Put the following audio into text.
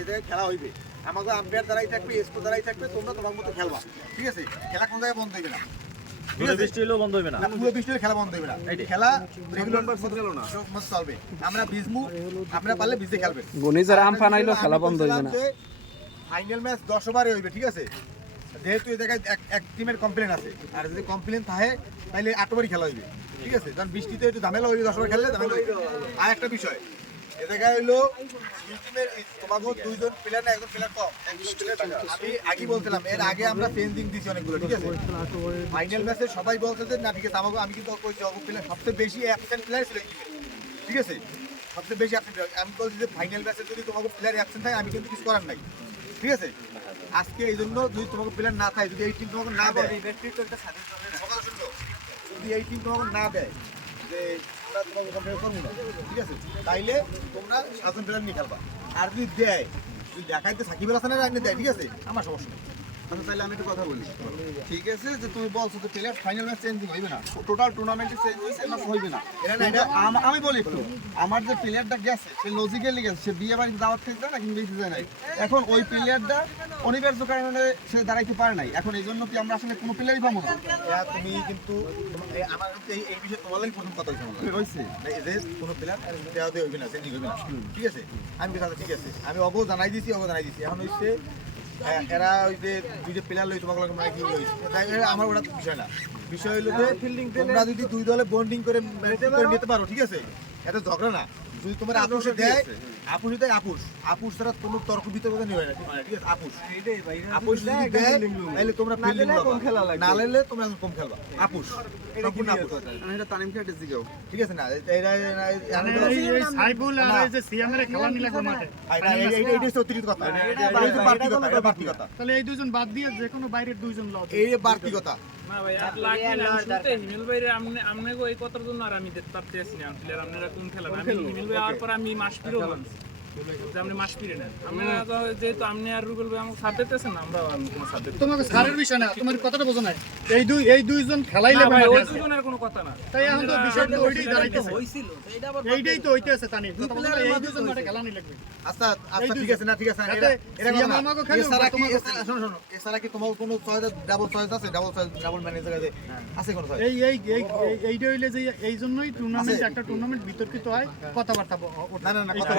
এই জায়গায় খেলা হইবে, আমাকে আম্পায়ার দ্বারাই থাকবে, এসকো দ্বারাই থাকবে, তোমরা তোমার মতো খেলবা, ঠিক আছে? খেলা কোন জায়গায় বন্ধ হইবে না, পুরো বৃষ্টি হলেও বন্ধ হবে না, পুরো বৃষ্টি হলে খেলা বন্ধ হইবে না, খেলা রেগুলার মতো চলবে। আমরা ভিজমু, আপনারা পারলে ভিজে খেলবেন। গণিজের আমফান আইলো খেলা বন্ধ হইবে না। ফাইনাল ম্যাচ 10 ওভারে হইবে, ঠিক আছে? যেহেতু এই জায়গায় এক টিমের কমপ্লেন আছে, আর যদি কমপ্লেন থাকে তাহলে 8 ওভারই খেলা হইবে, ঠিক আছে? কারণ বৃষ্টিতে একটু ঝামেলা হইবে, 10 ওভার খেললে ঝামেলা হইবে। আর একটা বিষয়, এ জায়গায় হইলো দুই টিমের তোমাকে দুইজন প্লেয়ার না একজন প্লেয়ার কম, আমি আগে বলছিলাম, এর আগে আমরা চেঞ্জিং দিছি অনেকগুলো, ঠিক আছে? ফাইনাল ম্যাচে সবাই বলছে যে না ঠিক আছে, আমাকে আমি কিন্তু কইছি অবু প্লেয়ার সবচেয়ে বেশি অ্যাবসেন্ট প্লেয়ার ছিল এই টিমে, ঠিক আছে? সবচেয়ে বেশি অ্যাবসেন্ট, আমি বলছি যে ফাইনাল ম্যাচে যদি তোমাকে প্লেয়ার অ্যাবসেন্ট থাকে আমি কিন্তু কিছু করার নাই, ঠিক আছে? আজকে এই জন্য যদি তোমাকে প্লেয়ার না থাকে, যদি এই টিম তোমাকে না দেয়, যদি এই টিম তোমাকে না দেয় যে আমরা তোমাকে কম্পেয়ার করবো না, ঠিক আছে? তাইলে তোমরা 7জন প্লেয়ার নিয়ে খেলবা। আর যদি দেয়, যদি দেখাইতে সাকিব আল হাসানের আইনে দেয়, ঠিক আছে, আমার সমস্যা নেই। আচ্ছা তাহলে আমি একটু কথা বলি, ঠিক আছে? যে তুমি বলছো যে প্লেয়ার ফাইনাল ম্যাচ চেঞ্জিং হইবে না, টোটাল টুর্নামেন্টে চেঞ্জ হইছে না হইবে না, এটা আমি বলি একটু, আমার যে প্লেয়ারটা গেছে সে লজিক্যালি গেছে, সে বিয়ে বাড়িতে দাওয়াত খেতে যায় না কিংবা দিতে যায় নাই, এখন ওই প্লেয়ারটা অনিবার্য কারণে সে দাঁড়াইতে পারে নাই, এখন এই জন্য কি আমরা আসলে কোনো প্লেয়ারই পাবো না? তুমি কিন্তু আমার এই বিষয়ে তোমার লাগে প্রথম কথা হয়েছে যে কোনো প্লেয়ার দেওয়া দিয়ে হইবে না, চেঞ্জিং হইবে না, ঠিক আছে? আমি কথা ঠিক আছে, আমি জানাই দিছি, এখন হচ্ছে এরা ওই যে দুই যে প্লেয়ার লই তোমাকে মানে কি হইছে, আমার ওটা বিষয় না, বিষয় হলো যে তোমরা যদি দুই দলে বন্ডিং করে নিতে পারো, ঠিক আছে? এটা ঝগড়া না। যদি তোমার আপুষে দেয়, আপুষ দেয়, আপুষ ছাড়া কোনো তর্ক বিতর্ক নেই না, ঠিক আছে? আপুষ যদি দেয় তাহলে তোমরা ফিল্ডিং কম খেলা লাগবে, না হলে তোমরা কম খেলবা। আপুষ সম্পূর্ণ আপুষ, এটা তানিম খেটে দিও, ঠিক আছে? না এরা এই সাইফুল আর এই যে সিয়ামের খেলা নি লাগবে মাঠে, এইটা হচ্ছে অতিরিক্ত কথা, এটা বাড়তি কথা। তাহলে এই দুইজন বাদ দিয়ে যে কোনো বাইরের দুইজন লও, এই বাড়তি কথা না ভাই। আর লাগে না শুনতে হিমেল ভাইরে আমনে গো এই কথার জন্য আর আমি দেখতে পারতেছি না প্লেয়ার আপনারা কোন খেলা, আমি হিমেল ভাই আর পর আমি মাস পিরো মানছি যে আপনি মাস পিরে না, আমরা যেহেতু আপনি আর রুবেল ভাই আমাকে সাথ দিতেছেন, আমরা কোনো সাথ দিতে তোমাকে সারের বিষয় না, তোমার কথাটা বোঝো না, এই দুইজন খেলাইলে ভাই ওই দুজনের কোনো কথা না, তাই এখন তো বিষয়টা ওইটাই দাঁড়াইতেছে, হইছিল এইটা আবার এইটাই তো হইতেছে তানি কথা বলতে, এই দুইজন মাঠে খেলা নি লাগবে। আচ্ছা আচ্ছা ঠিক আছে, না ঠিক আছে, এটা আমাকে খেলো, শোনো এছাড়া কি তোমার কোনো চয়েস ডাবল চয়েস আছে, ডাবল ম্যানেজার আছে কোনো চয়েস? এইটা হইলে যে এই জন্যই টুর্নামেন্ট একটা টুর্নামেন্ট বিতর্কিত হয়, কথাবার্তা না কথা